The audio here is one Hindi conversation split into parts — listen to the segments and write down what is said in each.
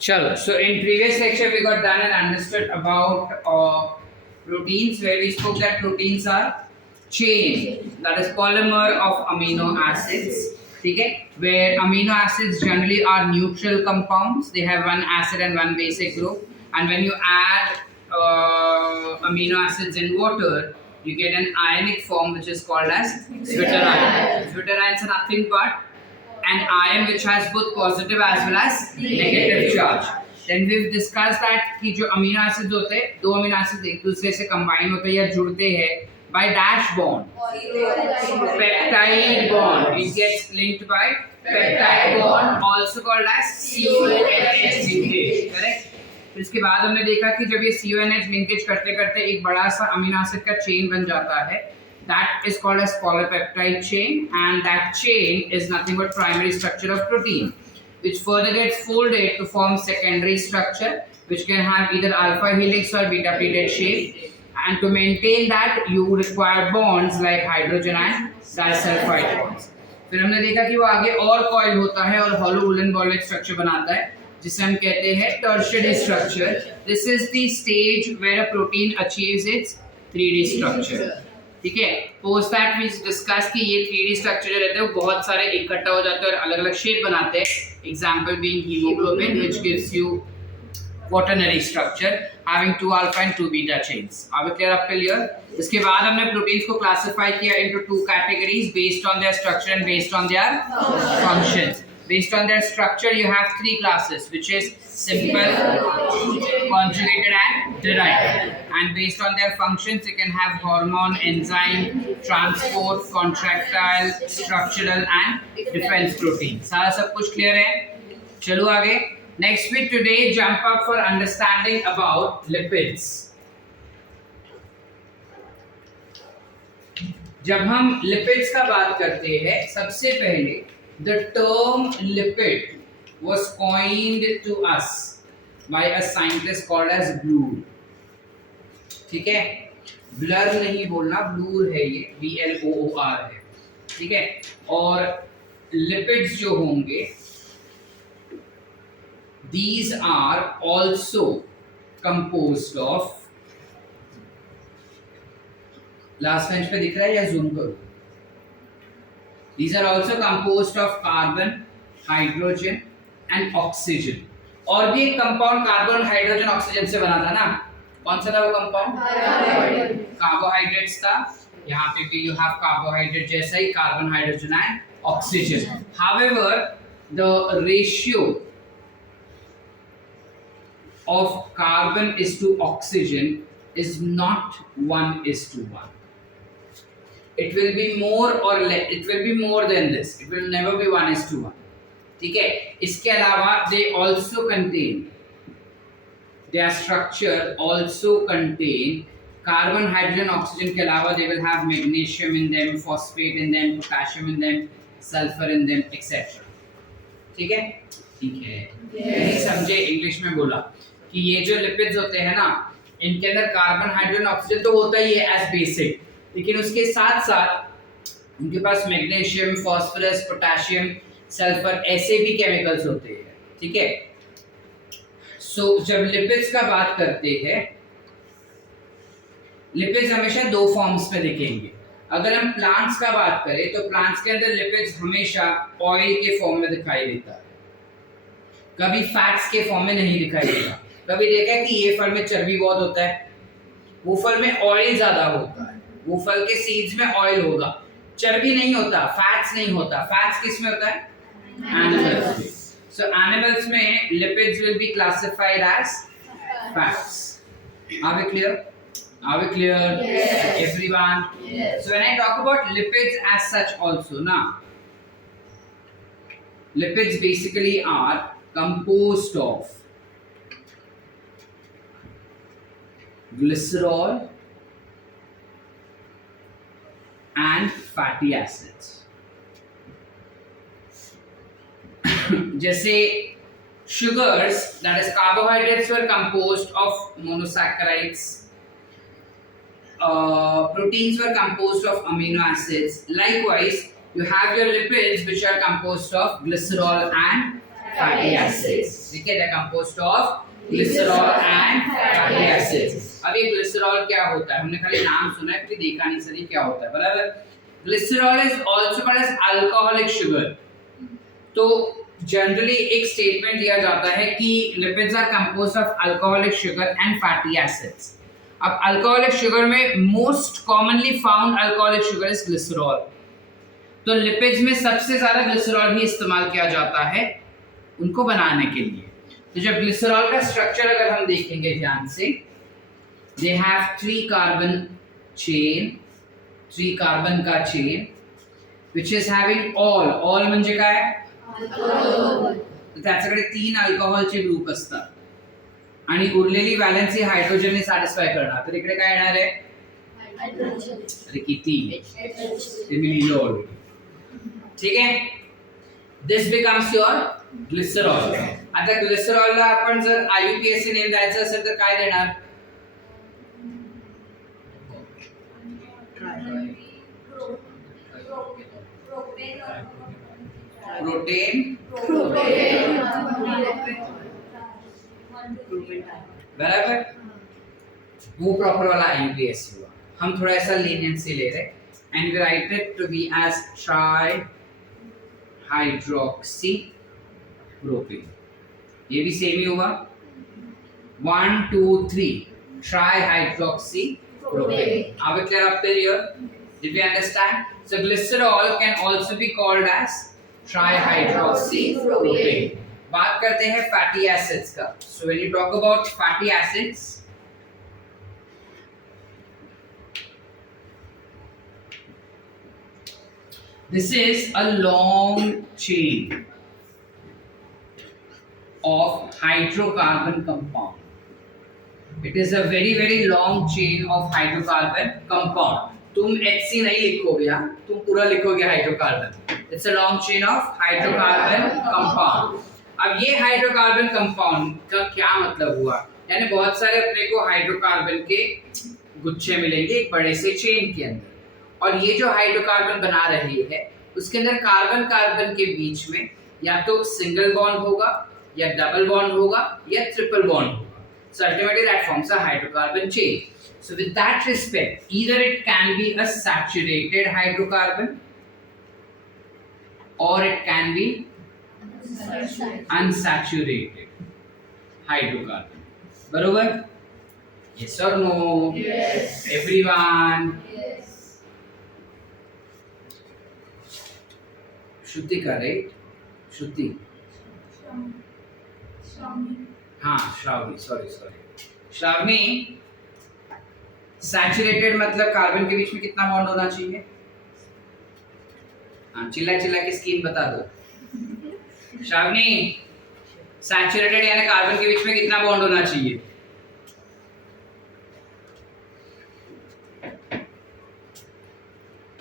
Chalo. So in previous lecture we got done and understood about proteins, where we spoke that proteins are chain, that is polymer of amino acids. Okay, where amino acids generally are neutral compounds. They have one acid and one basic group, and when you add amino acids in water, you get an ionic form which is called as zwitterion. Zwitterions are nothing but an ion which has both positive as well as negative charge. Then we've discussed that कि जो amino acids होते हैं, दो amino acids एक दूसरे से combine होते हैं या जुड़ते हैं by dash bond, peptide bond. It gets linked by peptide bond, also called as CONH linkage. Correct? फिर इसके बाद हमने देखा कि जब ये CONH linkage करते करते एक बड़ा सा amino acid का chain बन जाता है, that is called as polypeptide chain, and that chain is nothing but primary structure of protein, which further gets folded to form secondary structure, which can have either alpha helix or beta pleated shape. And to maintain that, you require bonds like hydrogen and disulfide bonds. फिर हमने देखा कि वो आगे और कॉइल होता है और hollow woolen ball स्ट्रक्चर बनाता है, जिसे हम कहते हैं tertiary structure. This is the stage where a protein achieves its 3D structure. ठीक है, पोस्ट दैट वी डिस्कस कि ये 3D स्ट्रक्चर जो रहते हैं वो बहुत सारे इकट्ठा हो जाते हैं और अलग अलग शेप बनाते हैं. Example being haemoglobin which gives you quaternary structure having 2 alpha and 2 beta chains. Are we clear up till here? इसके बाद हमने प्रोटीन्स को क्लासिफाई किया into 2 categories based on their structure and based on their functions. Based on their structure, you have 3 classes, which is simple, conjugated, and derived. And based on their functions, you can have hormone, enzyme, transport, contractile, structural, and defense protein. सारा सब कुछ clear है? चलो आगे. Next week today, jump up for understanding about lipids. जब हम lipids का बात करते हैं, सबसे पहले the term lipid was coined to us by a scientist called as Bloor. ठीक है, ब्लर नहीं बोलना, ब्लूर है ये, BLOOR है. ठीक है, और lipids जो होंगे, these are also composed of, last bench पे दिख रहा है या जूम करो? These are also composed of carbon, hydrogen and oxygen. और भी एक कंपाउंड कार्बन, हाइड्रोजन, ऑक्सीजन से बना था ना? कौन सा था वो कंपाउंड? कार्बोहाइड्रेट्स था. यहाँ पे भी you have carbohydrate जैसा ही carbon, hydrogen and oxygen. However, the ratio of carbon is to oxygen is not 1:1. It will be more or less. It will be more than this. It will never be 1:1. ठीक है. इसके अलावा they also contain, their structure also contain carbon, hydrogen, oxygen के अलावा they will have magnesium in them, phosphate in them, potassium in them, sulfur in them, etc. ठीक है? ठीक है. नहीं समझे? इंग्लिश में बोला कि ये जो लिपिड्स होते हैं ना, इनके अंदर कार्बन, हाइड्रोजन, ऑक्सीजन तो होता ही है एज बेसिक, लेकिन उसके साथ साथ उनके पास मैग्नीशियम, फास्फोरस, पोटेशियम, सल्फर ऐसे भी केमिकल्स होते हैं. ठीक है. सो जब लिपिड्स का बात करते हैं, लिपिड्स हमेशा 2 फॉर्म्स में दिखेंगे. अगर हम प्लांट्स का बात करें तो प्लांट्स के अंदर लिपिड्स हमेशा ऑयल के फॉर्म में दिखाई देता है, कभी फैट्स के फॉर्म में नहीं दिखाई देगा. कभी देखा है कि ये फल में चर्बी बहुत होता है, वो फल में ऑयल ज्यादा होता है, वो फल के सीड्स में ऑयल होगा, चर्बी नहीं होता, फैट्स नहीं होता. फैट्स किस में होता है? एनिमल्स में. सो एनिमल्स में lipids will be classified as fats. Are we clear? Are we clear? Yes. Everyone? Yes. So when I talk about lipids as such also, now lipids basically are composed of glycerol and fatty acids. जैसे sugars, that is carbohydrates, were composed of monosaccharides. Proteins were composed of amino acids. Likewise, you have your lipids, which are composed of glycerol and fatty acids. ठीक है, they are composed of glycerol and fatty acids. अब ये ग्लिसरॉल क्या होता है? हमने खाली नाम सुना है, फिर देखा नहीं सही क्या होता है, बराबर। Glycerol is also called as alcoholic sugar. तो जनरली एक स्टेटमेंट दिया जाता है कि lipids are composed of alcoholic sugar and fatty acids. अब अल्कोहलिक शुगर में most commonly found alcoholic sugar is glycerol. तो लिपिड्स में सबसे ज्यादा ग्लिसरॉल ही इस्तेमाल किया जाता है उनको बनाने के लिए। तो जब ग्लिसरॉल का स्ट्रक्चर अगर हम देखेंगे ध्यान से, they have 3 carbon chain, 3 carbon का chain which is having all म्हणजे काय? अल्कोहल। तर त्याच्याकडे 3 अल्कोहलचे ग्रुप असतात आणि उरलेली व्हॅलेन्सी हायड्रोजनने सॅटिस्फाय करणार। तर इकडे काय येणार आहे? हायड्रोजन। अरे किती? ते मी लिहिलं ऑलरेडी। ठीक आहे, दिस बिकम्स युअर ग्लिसरॉल। आता ग्लिसरॉलला आपण जर IUPAC नेम द्यायचं असेल तर काय देणार? प्रोटेन बराबर, वो प्रॉपर वाला IUPAC हुआ। हम थोड़ा ऐसा लीनियंसी ले रहे and we write it to be as tri hydroxy propane. ये भी सेम ही हुआ, 1 2 3 tri hydroxy propane. Are we clear up till here? Did we understand? So glycerol can also be called as trihydroxypropane। बात करते हैं फैटी एसिड्स का। So when you talk about fatty acids, this is a long chain of hydrocarbon compound. It is a very long chain of hydrocarbon compound। तुम HC नहीं लिखोगे, तुम पूरा लिखोगे hydrocarbon. It's a long chain of hydrocarbon compound. अब ये हाइड्रोकार्बन कंपाउंड का क्या मतलब हुआ? यानी बहुत सारे अपने को हाइड्रोकार्बन के गुच्छे मिलेंगे एक बड़े से चेन के अंदर, और ये जो हाइड्रोकार्बन बना रही है उसके अंदर कार्बन कार्बन के बीच में या तो सिंगल बॉन्ड होगा या डबल बॉन्ड होगा या ट्रिपल बॉन्ड होगा। So ultimately that forms a hydrocarbon chain. So with that respect, either it can be a saturated hydrocarbon or it can be unsaturated hydrocarbon. बरोबर? Yes or no? Yes. Everyone? Yes. Shrutika, right? श्रुति। हाँ, श्रावणी, सॉरी श्रावणी, सैचुरेटेड मतलब कार्बन के बीच में कितना बॉन्ड होना चाहिए? हाँ, चिल्ला के स्कीम बता दो। श्रावणी, सैचुरेटेड यानी कार्बन के बीच में कितना बॉन्ड होना चाहिए?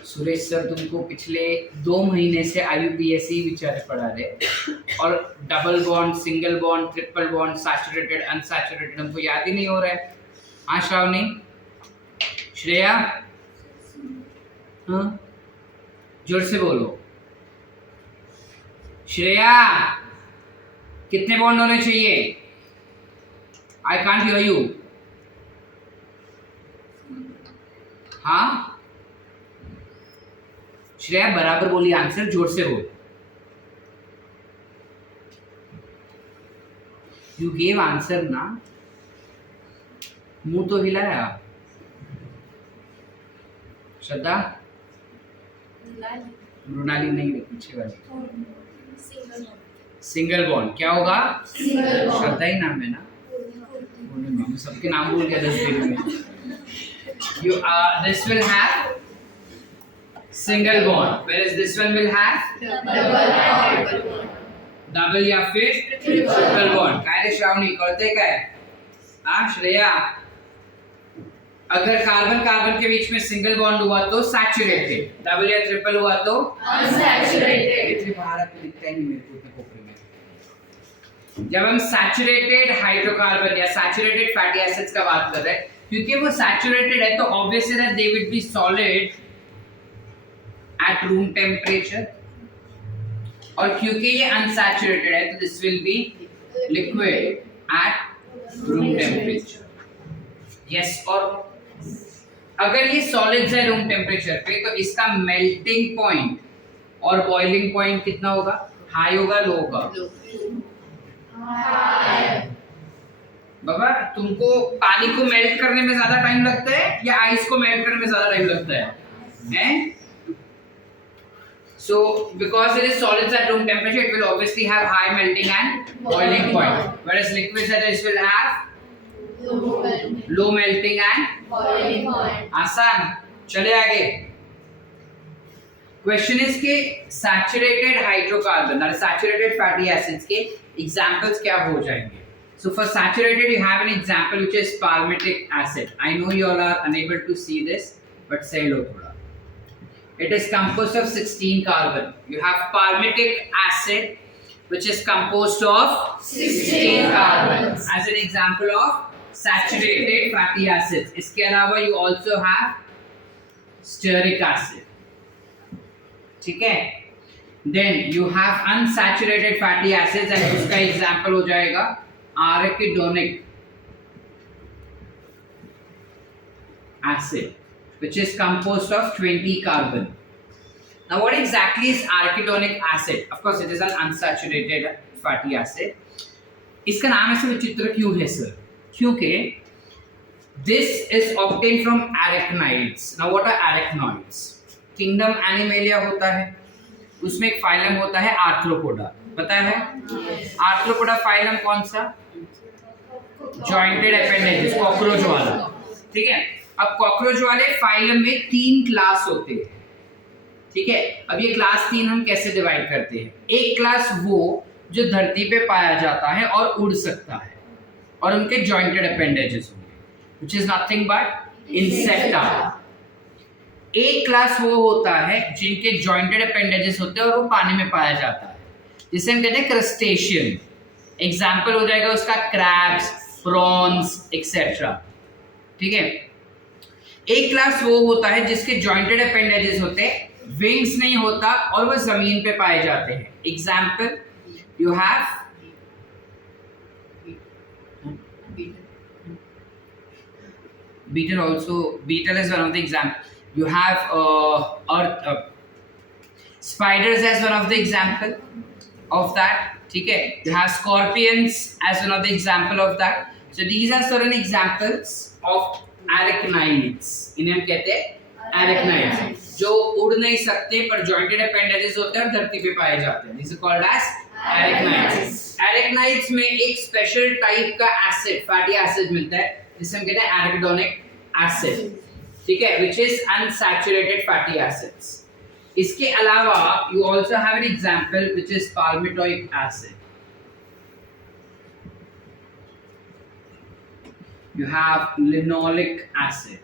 सुरेश सर तुमको पिछले 2 महीने से IUPAC विचार पढ़ा रहे, और double bond, single bond, triple bond, saturated, unsaturated हमको याद ही नहीं हो रहा है। हाँ श्रावणी, श्रेया, हाँ जोर से बोलो। श्रेया, कितने बॉन्ड होने चाहिए? I can't hear you. हाँ श्रेया, बराबर बोली आंसर, जोर से बोल। यू गेव आंसर ना, मुंह तो हिलाया। श्रद्धा, मृणाली नहीं, पीछे वाली। सिंगल बॉन्ड क्या होगा? श्रद्धा ही नाम है ना, पूर्णिमा। सबके नाम बोल गया 10 दिन में। You this will have single bond, whereas this one will have double या फिर triple bond। काय रे श्रावणी, कळते काय? हाँ श्रेया, अगर कार्बन कार्बन के बीच में सिंगल बॉन्ड हुआ तो सैचुरेटेड, डबल या ट्रिपल हुआ तो अनसैचुरेटेड। इतनी भारत में दिखता नहीं मेरे को इतने कोपरे में। जब हम सैचुरेटेड हाइड्रोकार्बन या सैचुरेटेड फैटी एसिड्स का बात कर रहे हैं, क्योंकि वो सैचुरेटेड है तो obviously that they will be solid at room temperature, और क्योंकि ये अनसैचुरेटेड है तो this will be liquid at room temperature. Yes, और अगर ये सॉलिड्स है रूम टेम्परेचर पे तो इसका मेल्टिंग पॉइंट और बॉइलिंग पॉइंट कितना होगा? हाई होगा, लो होगा? बाबा तुमको पानी को मेल्ट करने में ज्यादा टाइम लगता है या आइस को मेल्ट करने में ज्यादा टाइम लगता है? हैं? So because it is solids at room temperature, it will obviously have high melting and boiling point. Whereas liquids at this will have low melting and boiling point. आसान। चले आगे। Question is कि saturated hydrocarbon और saturated fatty acids के examples क्या हो जाएंगे? So for saturated, you have an example which is palmitic acid. I know you all are unable to see this, but say लो थोड़ा। It is composed of 16 carbon. You have palmitic acid, which is composed of 16 carbons. As an example of saturated fatty acids. इसके अलावा you also have stearic acid. ठीक है? Then you have unsaturated fatty acids and उसका example हो जाएगा arachidonic acid, which is composed of 20 carbon. Now what exactly is arachidonic acid? Of course it is an unsaturated fatty acid. इसका नाम ऐसे विचित्र क्यों है सर? क्योंकि this is obtained from arachnids. Now what are arachnoids? Kingdom Animalia होता है, उसमें एक फाइलम होता है आर्थ्रोपोडा, पता है? आर्थ्रोपोडा फाइलम कौन सा? जॉइंटेड अपेंडेजेस, कॉकरोच वाला। ठीक है, अब कॉकरोच वाले फाइलम में 3 क्लास होते हैं। ठीक है, अब ये क्लास 3 हम कैसे डिवाइड करते हैं? एक क्लास वो जो धरती पे पाया जाता है और उड़ सकता है और उनके जॉइंटेड अपेंडेजेस होंगे, which is nothing but insecta. एक क्लास वो होता है जिनके जॉइंटेड अपेंडेजेस होते हैं और वो पानी में पाया जाता है, जिसे हम कहते हैं क्रस्टेशियन। एग्जाम्पल हो जाएगा उसका क्रैब्स, प्रॉन्स एक्सेट्रा। ठीक है, एक क्लास वो होता है जिसके जॉइंटेड अपेंडेजेस होते हैं, विंग्स नहीं होता और वो जमीन पे पाए जाते हैं। Example you have beetle also, beetle is one of the example. You have spiders as one of the example of that. ठीक है, you have scorpions as one of the example of that. So these are certain examples of arachnids. इन्हें हम कहते हैं arachnids, जो उड़ नहीं सकते पर jointed appendages होते हैं और धरती पे पाए जाते हैं। These are called as arachnids. Arachnids में एक special type का acid, fatty acid मिलता है, जिसे हम कहते हैं arachidonic acid। ठीक है, which is unsaturated fatty acids. इसके अलावा you also have an example which is palmitoic acid. You have linoleic acid.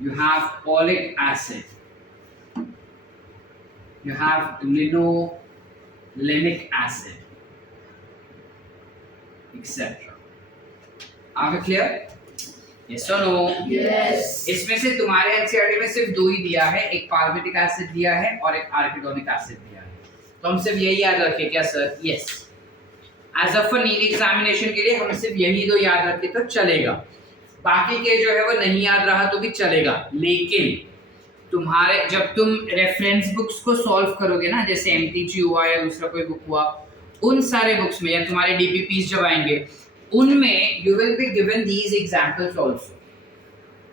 You have oleic acid. You have linolenic acid, etc. Are we clear? Yes or no? Yes. इसमें से तुम्हारे एनसीईआरटी में सिर्फ 2 ही दिया है, एक पाल्मिटिक एसिड दिया है और एक आर्किडोनिक एसिड दिया है, तो हम सिर्फ यही याद रखें क्या sir? Yes, as of NEET examination के लिए हम सिर्फ यही 2 याद रखें तो चलेगा, बाकी के जो है वो नहीं याद रहा तो भी चलेगा। लेकिन तुम्हारे जब तुम रेफरेंस बुक्स को सॉल्व करोगे ना, जैसे एमटीजी हुआ या दूसरा कोई बुक हुआ, उन सारे बुक्स में या तुम्हारे डीपीपीस जब आएंगे उनमें you will be given these examples also.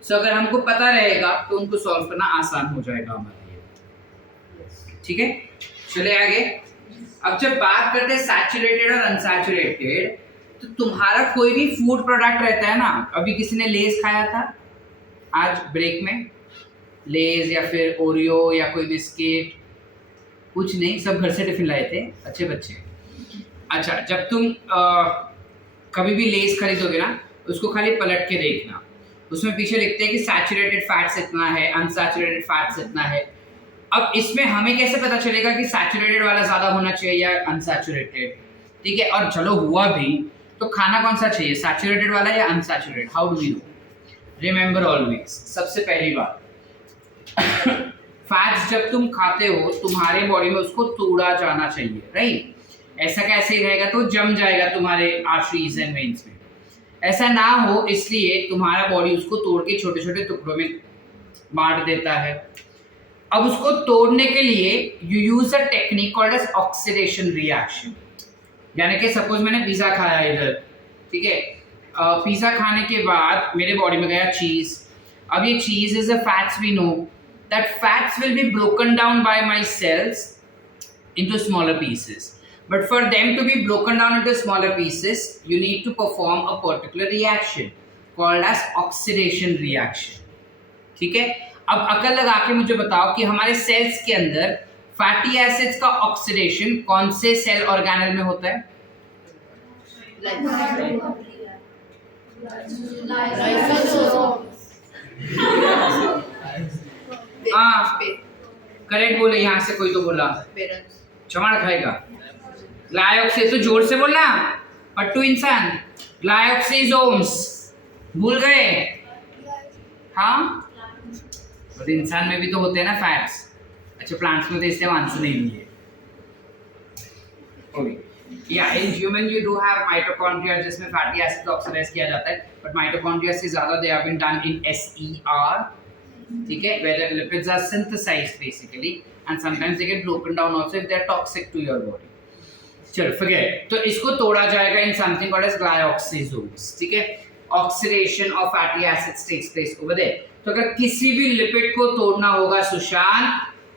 So अगर हमको पता रहेगा तो उनको सॉल्व करना आसान हो जाएगा हमारे लिए। ठीक है, चले आगे। अब जब बात करते हैं सैचुरेटेड और अनसैचुरेटेड, तो तुम्हारा कोई भी फूड प्रोडक्ट रहता है ना, अभी किसी ने लेज खाया था आज ब्रेक में, लेज या फिर ओरियो या कोई बिस्किट? कुछ नहीं, सब घर से टिफिन लाए थे, अच्छे बच्चे। अच्छा, जब तुम कभी भी लेस खरीदोगे ना, उसको खाली पलट के देखना, उसमें पीछे लिखते हैं कि सैचुरेटेड फैट्स इतना है, अनसैचुरेटेड फैट्स इतना है। अब इसमें हमें कैसे पता चलेगा कि सैचुरेटेड वाला ज़्यादा होना चाहिए या अनसैचुरेटेड? ठीक है, और चलो हुआ भी तो खाना कौन सा चाहिए, सैचुरेटेड वाला या unsaturated? How do we know? Remember always, सबसे पहली बात फैट्स जब तुम खाते हो तुम्हारे बॉडी में उसको तोड़ा जाना चाहिए, राइट? ऐसा कैसे रहेगा तो जम जाएगा तुम्हारे आर्टरीज एंड वेन्स में। ऐसा ना हो इसलिए तुम्हारा बॉडी उसको तोड़ के छोटे छोटे टुकड़ों में बांट देता है। अब उसको तोड़ने के लिए you use a technique called as oxidation reaction. यानी कि सपोज मैंने पिज्जा खाया इधर, ठीक है, पिज्जा खाने के बाद मेरे बॉडी में गया चीज। अब ये चीज is a fats, we know that fats will be broken down by my cells into smaller pieces, but for them to be broken down into smaller pieces you need to perform a particular reaction called as oxidation reaction, ठीक है? अब अकल लगा के मुझे बताओ कि हमारे सेल्स के अंदर फैटी एसिड्स का ऑक्सीडेशन कौन से सेल ऑर्गेनेल में होता है? हाँ करेक्ट बोले, यहाँ से कोई तो बोला चमाड़ खाएगा। ग्लाइऑक्सिस, तो जोर से बोलना पट्टू इंसान। ग्लाइऑक्सिसोम्स भूल गए? हाँ तो इंसान में भी तो होते हैं ना फैट्स। अच्छा प्लांट्स में तो इसलिए आंसर नहीं दिए। ओके या in human you do have mitochondria जिसमें फैटी एसिड ऑक्सीडाइज किया जाता है, बट माइटोकॉन्ड्रिया से ज्यादा they have been done in SER, ठीक है, where the lipids are synthesized basically and sometimes they get broken down also if they are toxic to your body. चलो forget, तो इसको तोड़ा जाएगा in something called as glyoxysomes, ठीक है? Oxidation of fatty acids takes place over there. तो अगर किसी भी लिपिड को तोड़ना होगा सुशांत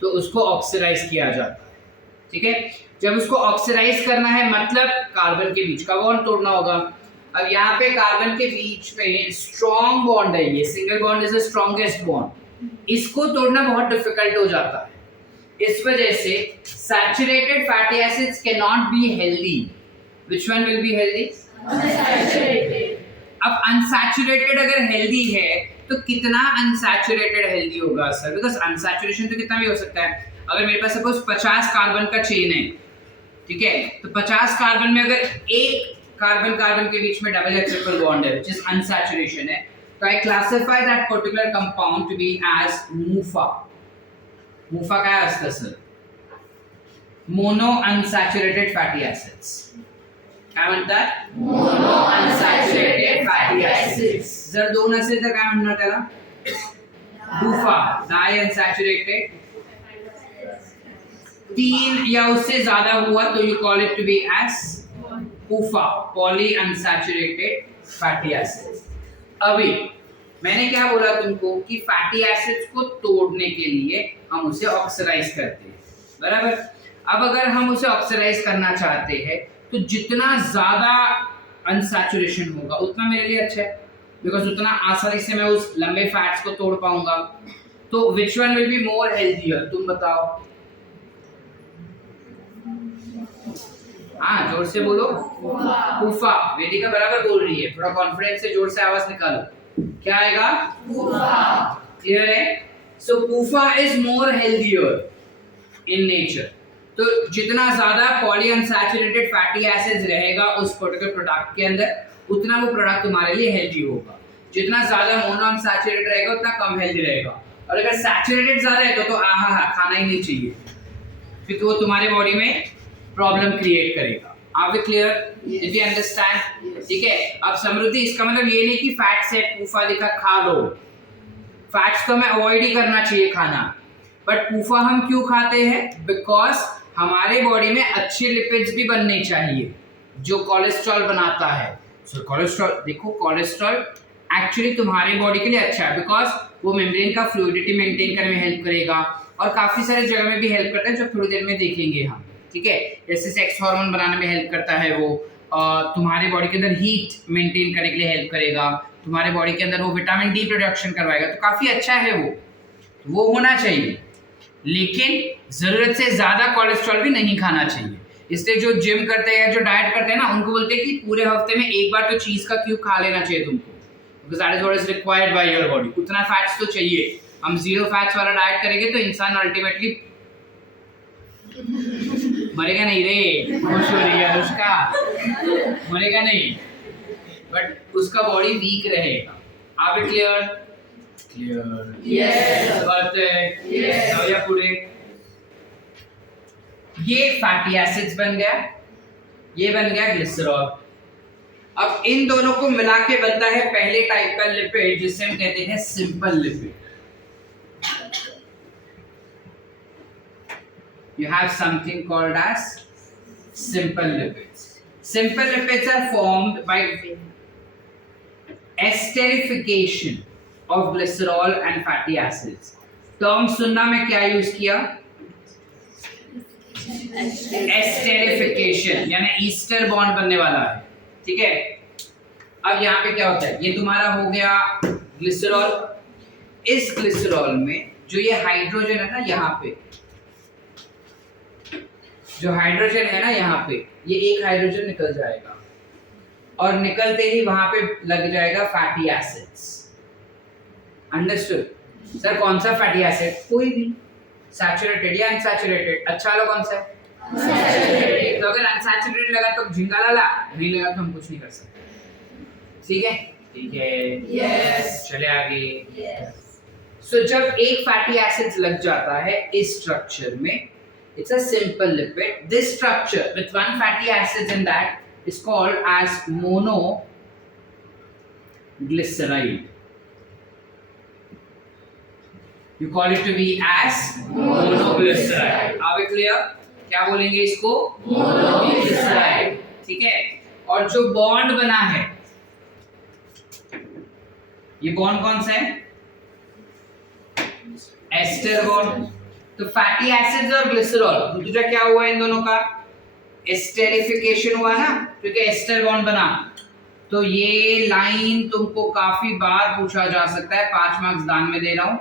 तो उसको ऑक्सीडाइज किया जाता है, ठीक है? जब उसको ऑक्सीडाइज करना है मतलब कार्बन के बीच का बॉन्ड तोड़ना होगा। अब यहाँ पे कार्बन के बीच में स्ट्रॉन्ग बॉन्ड है, ये single bond is the strongest bond, इसको तोड़ना बहुत डिफिकल्ट हो जाता है। इस वजह से saturated fatty acids can not be healthy. Which one will be healthy? Unsaturated. अब अनसैचुरेटेड अगर हेल्दी है तो कितना अनसैचुरेटेड हेल्दी होगा सर? बिकॉज अनसैचुरेशन तो कितना भी हो सकता है। अगर मेरे पास सपोज 50 कार्बन का चेन है, ठीक है, तो 50 कार्बन में अगर एक कार्बन कार्बन के बीच में डबल या ट्रिपल बॉन्ड है which is unsaturation है, तो I classify that particular compound to be as MUFA. MUFA क्या है इसका sir? Mono unsaturated fatty acids. काय म्हणतात? Mono unsaturated fatty acids. जर दोन असेल तर काय म्हणणार त्याला? MUFA. Di unsaturated. तीन या उससे ज्यादा हुआ तो you call it to be as PUFA, poly unsaturated fatty acids. अभी मैंने क्या बोला तुमको कि फैटी एसिड्स को तोड़ने के लिए हम उसे ऑक्सीडाइज करते हैं, बराबर? अब अगर हम उसे ऑक्सीडाइज करना चाहते हैं तो जितना ज्यादा अनसैचुरेशन होगा उतना मेरे लिए अच्छा है, बिकॉज उतना आसानी से मैं उस लंबे फैट्स को तोड़ पाऊंगा। तो which one will be more healthier, तुम बताओ? हाँ जोर से बोलो। पूफा। वेदिका बराबर बोल रही है, थोड़ा कॉन्फिडेंस से जोर से आवाज निकालो। क्या आएगा? पूफा। क्लियर है? So PUFA is more healthier in nature. तो जितना ज्यादा पॉली अनसैचुरेटेड फैटी एसिड्स रहेगा उस पर्टिकुलर प्रोडक्ट के अंदर उतना वो प्रोडक्ट तुम्हारे लिए हेल्दी होगा। जितना ज्यादा मोनो अनसैचुरेटेड रहेगा उतना कम हेल्दी रहेगा। और अगर सैचुरेटेड ज्यादा है तो आहा खाना ही नहीं चाहिए, क्योंकि वो तुम्हारे बॉडी में प्रॉब्लम क्रिएट करेगा। आप भी क्लियर? Did you understand? ठीक है। अब समृद्धि, इसका मतलब ये नहीं कि फैट से पूफा दिखा खा लो, फैट्स तो हमें अवॉइड ही करना चाहिए खाना, बट पूफा हम क्यों खाते हैं? बिकॉज हमारे बॉडी में अच्छे लिपिड्स भी बनने चाहिए जो कोलेस्ट्रॉल बनाता है। सो कोलेस्ट्रॉल, देखो कोलेस्ट्रॉल एक्चुअली तुम्हारे बॉडी के लिए अच्छा है बिकॉज वो मेम्ब्रेन का फ्लूइडिटी मेंटेन करने में हेल्प करेगा और काफी सारे जगह में भी हेल्प करता है जो थोड़ी देर में देखेंगे हम। ठीक है, जैसे सेक्स हार्मोन बनाने में हेल्प करता है वो, तुम्हारे बॉडी के अंदर हीट मेंटेन करने के लिए हेल्प करेगा, तुम्हारे बॉडी के अंदर वो विटामिन डी प्रोडक्शन करवाएगा, तो काफी अच्छा है वो होना चाहिए। लेकिन जरूरत से ज्यादा कोलेस्ट्रॉल भी नहीं खाना चाहिए। इसलिए जो जिम करते हैं, जो डाइट करते हैं ना, उनको बोलते हैं कि पूरे हफ्ते में एक बार तो चीज का क्यूब खा लेना चाहिए तुमको, because that is what is required by your body. उतना फैट्स तो चाहिए। हम जीरो फैट्स वाला डाइट करेंगे तो इंसान अल्टीमेटली मरेगा नहीं रे, खुश हो रही है अनुष्का, मरेगा नहीं, बट उसका बॉडी वीक रहेगा। आप clear? Clear? Yes. Yes. Now या पूरे ये फैटी एसिड्स बन गया, ये बन गया ग्लिसरॉल। अब इन दोनों को मिला के बनता है पहले टाइप का लिपिड जिसे हम कहते हैं simple lipid. You have something called as simple lipids. Simple lipids are formed by esterification of glycerol and fatty acids. Term सुनना में क्या यूज किया? एस्टेरिफिकेशन, यानी ईस्टर बॉन्ड बनने वाला है। ठीक है, अब यहाँ पे क्या होता है, ये तुम्हारा हो गया ग्लिसरॉल। इस ग्लिसरॉल में जो ये हाइड्रोजन है ना, यहाँ पे जो हाइड्रोजन है ना, यहाँ पे ये एक हाइड्रोजन निकल जाएगा और निकलते ही वहां पे लग जाएगा फैटी एसिड्स। अंडरस्टूड? सर कौन सा फैटी एसिड? कोई भी, सैचुरेटेड या अनसैचुरेटेड। अच्छा वाला कौन सा है? अनसैचुरेटेड। तो अगर अनसैचुरेटेड लगा तो झिंगा लाला, नहीं लगा तो हम कुछ नहीं कर सकते। ठीक है? ठीक है। यस। चले आगे। यस। सो जब एक फैटी एसिड लग जाता है इस स्ट्रक्चर में, it's a simple lipid. This structure with one fatty acid in that is called as monoglyceride. You call it to be as monoglyceride. Are we clear? क्या बोलेंगे इसको? monoglyceride. ठीक है, और जो बॉन्ड बना है, ये बॉन्ड कौन सा है? Ester bond. तो फैटी एसिड्स और ग्लिसरॉल दूसरा क्या हुआ इन दोनों का? एस्टेरिफिकेशन हुआ ना, क्योंकि एस्टर बॉन्ड बना। तो ये लाइन तुमको काफी बार पूछा जा सकता है, 5 मार्क्स दान में दे रहा हूं,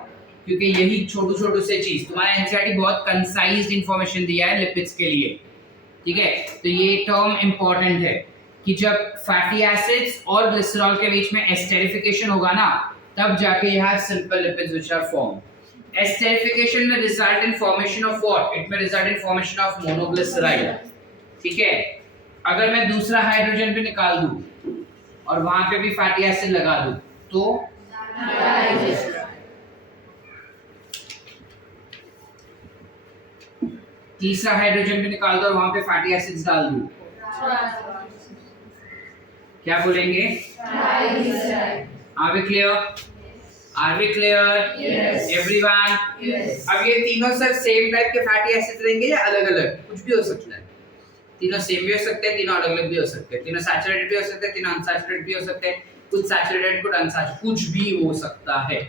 क्योंकि यही छोटू से चीज तुम्हारा एनसीईआरटी बहुत कंसाइज्ड इंफॉर्मेशन दिया है लिपिड्स के लिए। ठीक है, तो ये टर्म इंपॉर्टेंट है कि जब फैटी एसिड्स और ग्लिसरॉल के बीच में एस्टेरिफिकेशन होगा ना, तब जाके यहाँ simple lipids which are form. Esterification may result in formation of what? It may result in formation of monoglyceride. ठीक है, अगर मैं दूसरा हाइड्रोजन भी निकाल दूं और वहां पे भी फैटी एसिड लगा दूं तो तीसरा हाइड्रोजन भी निकाल दो और वहां पे फैटी एसिड्स डाल दूं, क्या बोलेंगे? Are we clear? Are we clear? Yes. Everyone? Yes. अब ये तीनों सर सेम टाइप के फैटी एसिड रहेंगे या अलग अलग? कुछ भी हो सकता है। तीनों सेम भी हो सकते हैं, तीनों अलग अलग भी हो सकते हैं, तीनों सैचुरेटेड भी हो सकते हैं, तीनों अनसैचुरेटेड भी हो सकते हैं, कुछ सैचुरेटेड कुछ अनसैचुरेटेड, कुछ भी हो सकता है।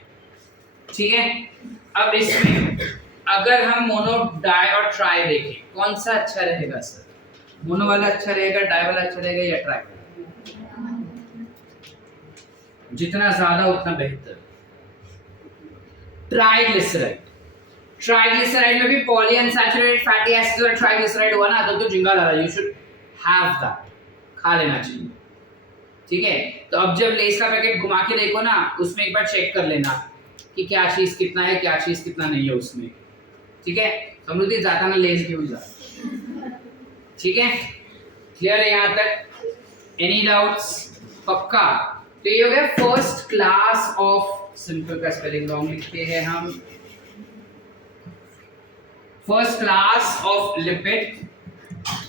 ठीक है, अब इसमें अगर हम मोनो, डाई और ट्राई देखें, कौन सा अच्छा रहेगा सर? मोनो वाला अच्छा रहेगा, डाई वाला अच्छा रहेगा या ट्राई वाला? जितना ज्यादा उतना बेहतर। ट्राइग्लिसराइड, ट्राइग्लिसराइड में भी पॉली अनसैचुरेटेड फैटी एसिड और ट्राइग्लिसराइड हुआ ना, तो जिंगा ला रहा, यू शुड हैव दैट, खा लेना चाहिए। ठीक है, तो अब जब लेस का पैकेट घुमा के देखो ना, उसमें एक बार चेक कर लेना कि क्या चीज कितना है, क्या चीज कितना नहीं है उसमें। ठीक है, समृद्धि ज्यादा ना लेस क्यों जा। ठीक है, क्लियर है यहाँ तक? Any doubts? पक्का? तो ये हो गया फर्स्ट क्लास ऑफ, सिंपल का स्पेलिंग रॉन्ग लिखते हैं हम, first class of lipid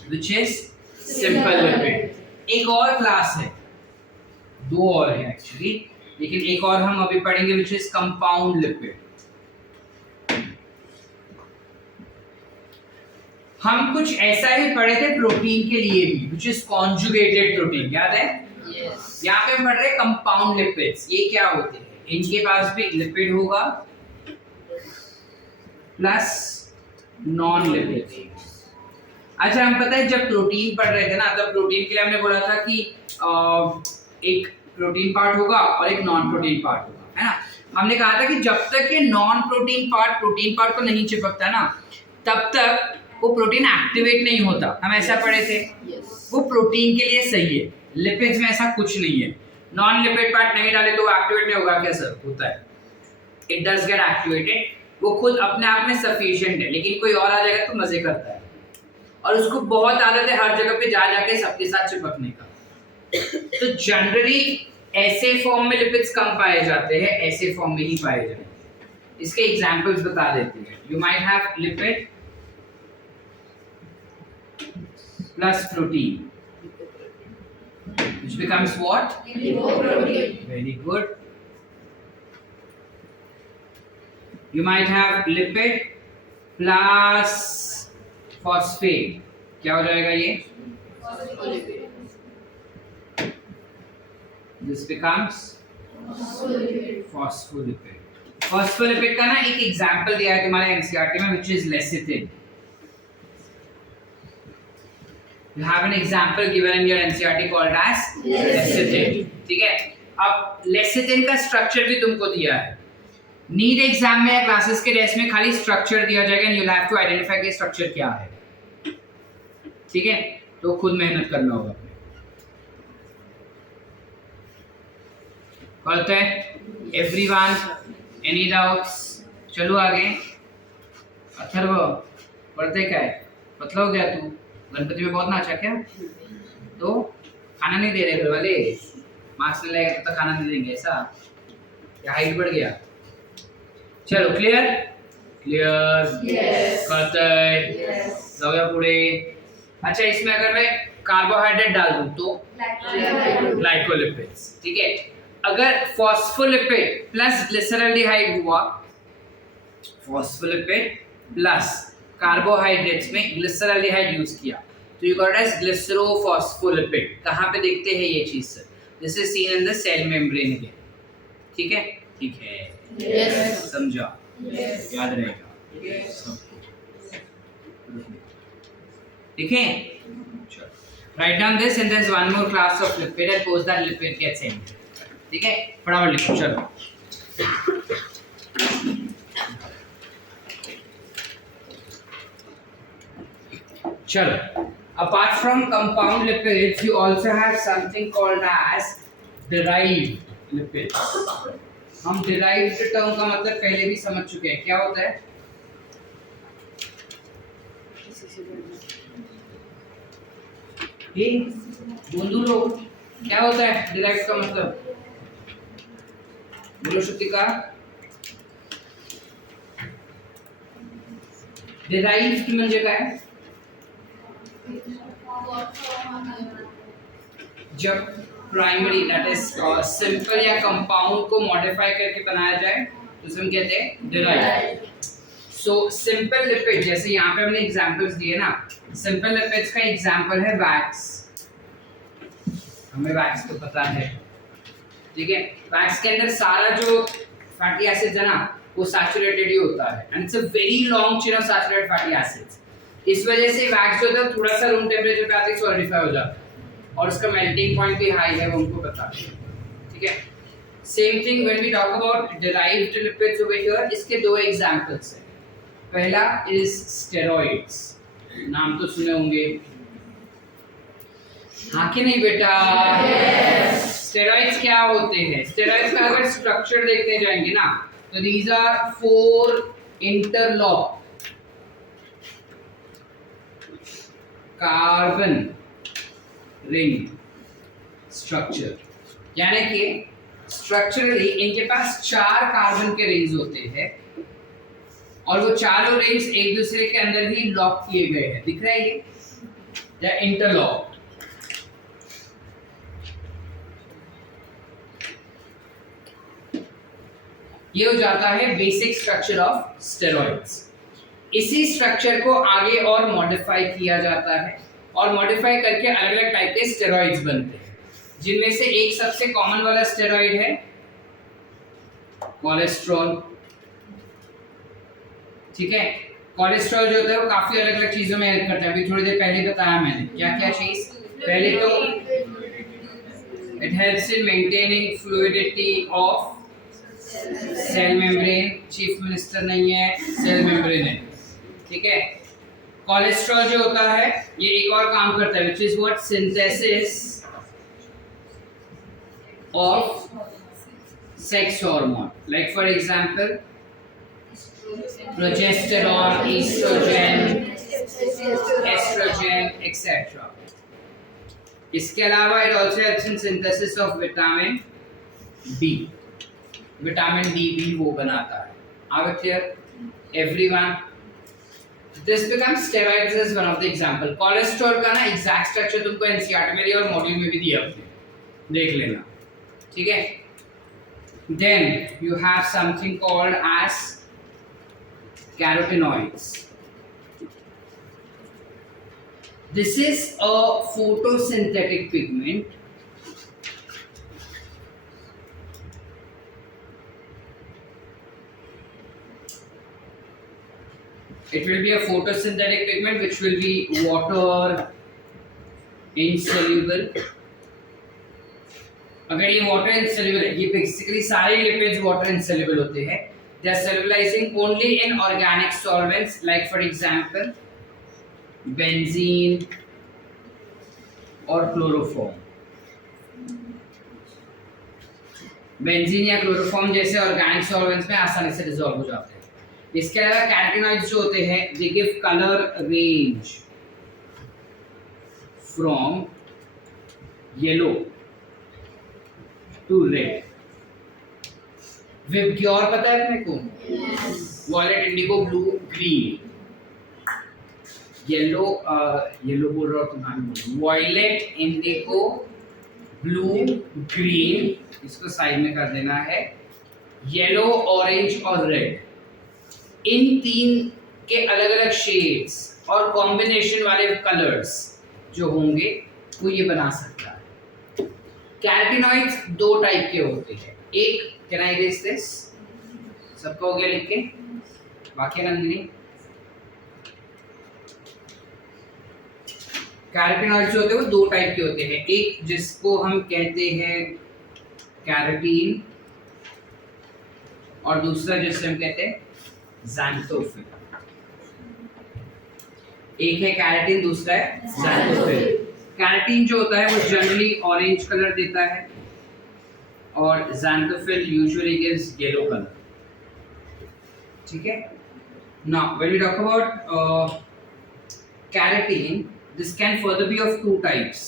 which is simple lipid. एक और क्लास है, 2 और है एक्चुअली, लेकिन एक और हम अभी पढ़ेंगे विच इज कंपाउंड लिपिड। हम कुछ ऐसा ही पढ़े थे प्रोटीन के लिए भी, विच इज कॉन्जुगेटेड प्रोटीन, याद है? Yes. यहाँ पे हम पढ़ रहे कंपाउंड लिपिड्स। ये क्या होते हैं? इनके पास भी लिपिड होगा प्लस नॉन लिपिड। अच्छा, हम पता है जब प्रोटीन पढ़ रहे थे ना, तब प्रोटीन के लिए हमने बोला था कि एक प्रोटीन पार्ट होगा और एक नॉन प्रोटीन पार्ट होगा, है ना? हमने कहा था कि जब तक ये non protein part protein part को नहीं चिपकता ना, तब तक वो प्रोटीन एक्टिवेट नहीं होता। हम ऐसा पढ़े थे। Yes. वो प्रोटीन के लिए सही है, लिपिड्स में ऐसा कुछ नहीं है। नॉन लिपिड पार्ट नहीं डाले तो वो एक्टिवेट नहीं होगा क्या सर? होता है, इट डज गेट एक्टिवेटेड। वो खुद अपने आप में सफिशिएंट है, लेकिन कोई और आ जाएगा तो मजे करता है, और उसको बहुत आदत है हर जगह पे जा जाके सबके साथ चिपकने का। तो जनरली ऐसे फॉर्म में लिपिड्स कम पाए जाते हैं, ऐसे फॉर्म में ही पाए जाते हैं। इसके एग्जांपल्स बता देते हैं। You might have lipid plus protein which becomes what? Lipoprotein. Very good. You might have lipid plus phosphate. क्या हो जाएगा ये? This becomes phospholipid. Phospholipid का ना एक एग्जाम्पल दिया है तुम्हारे एनसीईआरटी में, which is lecithin. You have an example given in your NCERT called as lecithin. ठीक है? अब lecithin का स्ट्रक्चर भी तुमको दिया है। नीट एग्जाम में या क्लासेस के टेस्ट में खाली स्ट्रक्चर दिया जाएगा, you'll have to identify कि स्ट्रक्चर क्या है। ठीक है? तो खुद मेहनत करना होगा। करते हैं? Everyone, any doubts? चलो आगे। अथर्व, पढ़ते क्या है? पतला हो गया तू? गणपति में बहुत नाचा क्या? तो खाना नहीं दे रहे घर वाले, मार्क्स नहीं लगेगा तो खाना नहीं देंगे ऐसा? या हाइट बढ़ गया? चलो क्लियर? क्लियर? Yes. करते जाओ या पुढे। अच्छा, इसमें अगर मैं कार्बोहाइड्रेट डाल दूं तो ग्लाइकोलिपिड्स। ठीक है? अगर फॉस्फोलिपिड प्लस ग्लिसरॉल्डिहाइड हुआ, फॉस्फोलिपिड प्लस कार्बोहाइड्रेट्स में ग्लिसरॉल्डिहाइड यूज किया तो यू गॉट एज ग्लिसरोफॉस्फोलिपिड। कहाँ पे देखते हैं ये चीज sir? This is seen in the cell membrane again. ठीक है? ठीक है? Yes. समझा? Yes. याद रहेगा सबको। ठीक है? Right down this and there is one more class of lipid and post that lipid gets in. ठीक है? फटाफट लिखो चलो। चलो, apart from compound lipids, you also have something called as derived lipids. हम derived टर्म का मतलब पहले भी समझ चुके हैं, क्या होता है? बंधु लोग, क्या होता है derived का मतलब? बोलो श्रुतिका। derived म्हणजे काय? जब प्राइमरी दैट इज सिंपल या कंपाउंड को मॉडिफाई करके बनाया जाए तो उसे हम कहते हैं डिराइव्ड। सो सिंपल लिपिड, जैसे यहाँ पे हमने एग्जांपल्स दिए ना, सिंपल लिपिड्स का एग्जांपल है वैक्स। हमें वैक्स तो पता है। ठीक है? वैक्स के अंदर सारा जो फैटी एसिड्स है ना वो सैचुरेटेड ही होता है and it's a very long chain of saturated fatty acids. इस वजह से वैक्स जो है थोड़ा सा रूम टेम्परेचर पे आते ही सॉलिडिफाई हो जाता है और उसका मेल्टिंग पॉइंट भी हाई है, वो उनको पता है। ठीक है? Same thing when we talk about derived lipids over here, इसके दो एग्जांपल्स हैं। पहला इज स्टेरॉइड्स, नाम तो सुने होंगे, हाँ कि नहीं बेटा? स्टेरॉइड्स क्या होते हैं? स्टेरॉइड्स का अगर स्ट्रक्चर देखने जाएंगे ना तो these are 4 interlock carbon ring structure, यानी कि स्ट्रक्चरली इनके पास 4 कार्बन के रिंग्स होते हैं और वो चारों रिंग्स एक दूसरे के अंदर ही लॉक किए गए हैं। दिख रहा है ये? या इंटरलॉक। ये हो जाता है बेसिक स्ट्रक्चर ऑफ स्टेरॉइड्स। इसी स्ट्रक्चर को आगे और मॉडिफाई किया जाता है और मॉडिफाई करके अलग अलग टाइप के स्टेरॉइड्स बनते हैं, जिनमें से एक सबसे कॉमन वाला स्टेरॉइड है कोलेस्ट्रॉल। ठीक है? कोलेस्ट्रॉल जो होता है वो काफी अलग अलग चीजों में हेल्प करता है। अभी थोड़ी देर पहले बताया मैंने क्या क्या चीज। पहले तो it helps in maintaining fluidity of cell membrane. Chief minister नहीं है, सेल मेम्ब्रेन है। ठीक है? कोलेस्ट्रॉल जो होता है ये एक और काम करता है, which is what? Synthesis of sex hormone, like for example progesterone, oestrogen, etcetera. इसके अलावा it also helps in synthesis of vitamin D, vitamin D भी वो बनाता है। Are clear everyone? This becomes steroids as one of the example. कोलेस्ट्रॉल का ना एग्जैक्ट स्ट्रक्चर तुमको एनसीईआरटी में दिया और मॉड्यूल में भी दिया हमने, देख लेना, ठीक है। Then you have something called as carotenoids. This is a photosynthetic pigment. It will be a photosynthetic pigment which will be water insoluble. अगर ये water insoluble है, ये basically सारे lipids water insoluble होते हैं. They are solubilizing only in organic solvents like for example benzene और chloroform. बेंजीन या क्लोरोफॉर्म जैसे ऑर्गेनिक सॉल्वेंट्स में आसानी से डिसॉल्व हो जाते हैं। इसके अलावा कैरोटीनॉइड्स जो होते हैं they give colour range from yellow to red. VIBGYOR पता है अपने को? Violet, indigo, blue, green. Yellow yellow बोल रहा हूँ तुम्हारे, वॉयलेट, इंडिगो, ब्लू, ग्रीन, इसको साइड में कर देना है। येलो, ऑरेंज और रेड, इन तीन के अलग अलग शेड्स और कॉम्बिनेशन वाले कलर्स जो होंगे वो ये बना सकता है। कैरोटीनॉइड्स दो टाइप के होते हैं, एक कैन आई रेज दिस, सबका हो गया लिख के, बाकी नंदिनी। कैरोटीनॉइड्स जो होते हैं वो दो टाइप के होते हैं, एक जिसको हम कहते हैं कैरोटीन और दूसरा जिसे हम कहते हैं ज़ैंथोफिल। एक है कैरोटीन, दूसरा है ज़ैंथोफिल। कैरोटीन जो होता है वो जनरली ऑरेंज कलर देता है और xanthophyll usually gives yellow colour, ठीक है। Now when we talk about carotene, this can further be of two types.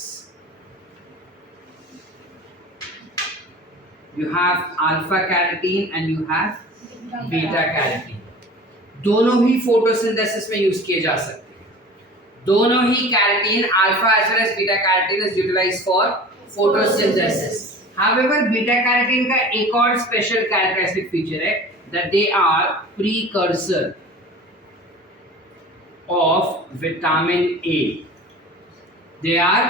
You have alpha carotene and you have beta carotene. दोनों ही फोटोसिंथेसिस में यूज किए जा सकते हैं। दोनों ही carotene, alpha as well as beta carotene is utilized for photosynthesis. However, beta carotene का एक और स्पेशल कैरेक्टरिस्टिक फीचर है that they are precursor of vitamin A. They are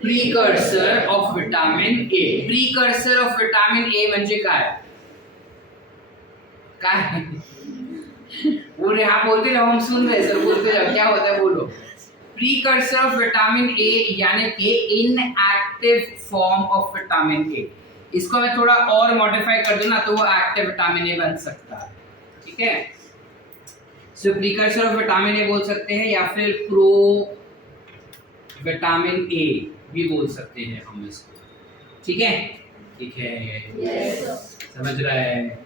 precursor of vitamin A. Precursor of vitamin A म्हणजे काय? काय? बोल रहे, हाँ बोलते जाओ, हम सुन रहे सर, बोलते जाओ, क्या होता है बोलो। Precursor of vitamin A यानी कि inactive form of vitamin A. इसको मैं थोड़ा और मॉडिफाई कर दूं ना तो वो एक्टिव विटामिन ए बन सकता है, ठीक है। सो प्रीकर्सर ऑफ विटामिन ए बोल सकते हैं या फिर प्रो विटामिन ए भी बोल सकते हैं हम इसको, ठीक है। ठीक है, समझ रहा है।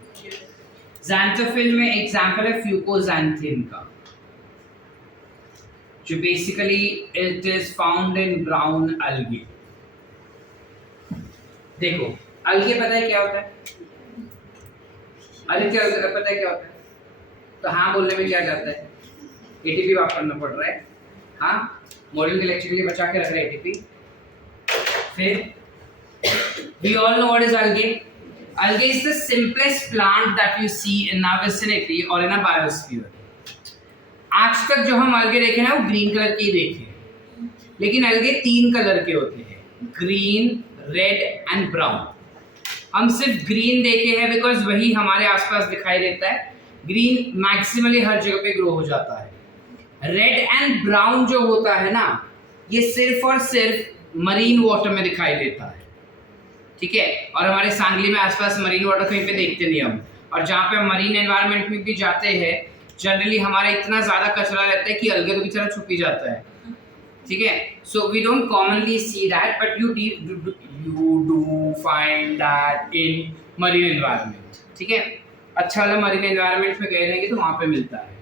ज़ैंथोफिल में एग्जांपल है फ्यूकोज़ैंथिन का, जो basically it is found in brown अलगे। देखो अलगे पता है क्या होता है? अलगे पता है क्या होता है? तो हाँ बोलने में क्या जाता है? एटीपी वापरना पड़ रहा है, हाँ मॉड्यूल के लेक्चर के लिए बचा के रख रहे हैं एटीपी। फिर we all know what is algae. Algae is the simplest plant that you see in our vicinity or in a biosphere. आज तक जो हम अलगे देखे ना वो ग्रीन कलर के ही देखे, लेकिन अलगे तीन कलर के होते हैं, ग्रीन, रेड एंड ब्राउन। हम सिर्फ ग्रीन देखे हैं बिकॉज वही हमारे आसपास दिखाई देता है। ग्रीन मैक्सिमली हर जगह पे ग्रो हो जाता है। रेड एंड ब्राउन जो होता है ना, ये सिर्फ और सिर्फ मरीन वाटर में दिखाई देता है, ठीक है। और हमारे सांगली में आसपास मरीन वाटर कहीं पे देखते नहीं हम, और जहाँ पे हम मरीन एनवायरनमेंट में भी जाते हैं जनरली हमारा इतना ज़्यादा कचरा रहता है कि अलगे तो बेचारा छुप ही जाता है, ठीक है। So we don't commonly see that but you do find that in marine environment, ठीक है। अच्छा वाला मरीन एनवायरनमेंट में गए रहेंगे तो वहाँ पे मिलता है।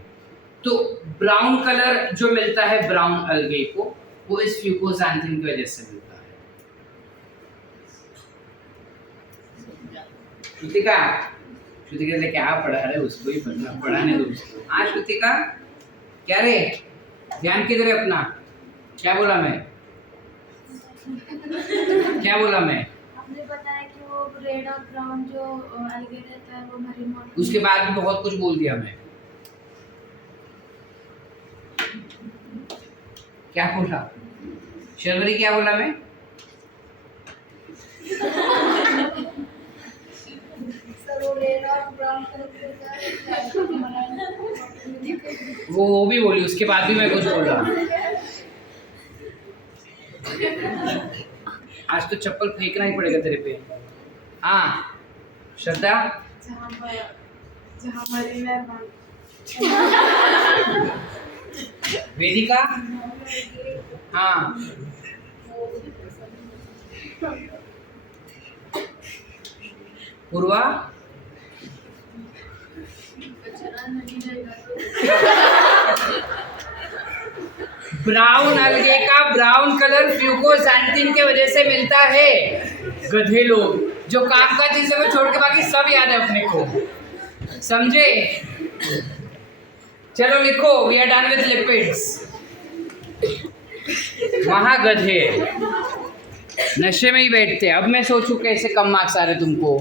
तो ब्राउन कलर जो मिलता है ब्राउन अलगे को, वो इस फ्यूकोज़ैंथिन की वजह से मिलता है। श्रुतिका श्रुतिका से क्या पढ़ा रहे उसको ही पढ़ाने दो उसको। हाँ श्रुतिका क्या रे ध्यान किधर है अपना? क्या बोला मैं? क्या बोला मैं? आपने बताया कि वो रेड और ब्राउन जो एलिगेटर रहता है वो मरीन वाटर। उसके बाद भी बहुत कुछ बोल दिया मैं। क्या बोला शर्वरी? क्या बोला मैं? सर वो रेड और ब्राउन कलर का वो भी बोली, उसके बाद भी मैं कुछ बोला। आज तो चप्पल फेंकना ही पड़ेगा तेरे पे। हाँ श्रद्धा जहाँ मरीन है वेदिका हाँ पूर्वा ब्राउन अलगे का ब्राउन कलर फ्यूकोसैंथिन के वजह से मिलता है। गधे लोग जो काम का चीजें को छोड़ के बाकी सब याद है अपने को, समझे? चलो लिखो we are done with lipids. वहां गधे नशे में ही बैठते। अब मैं सोचूं कैसे कम मार्क्स आ रहे तुमको।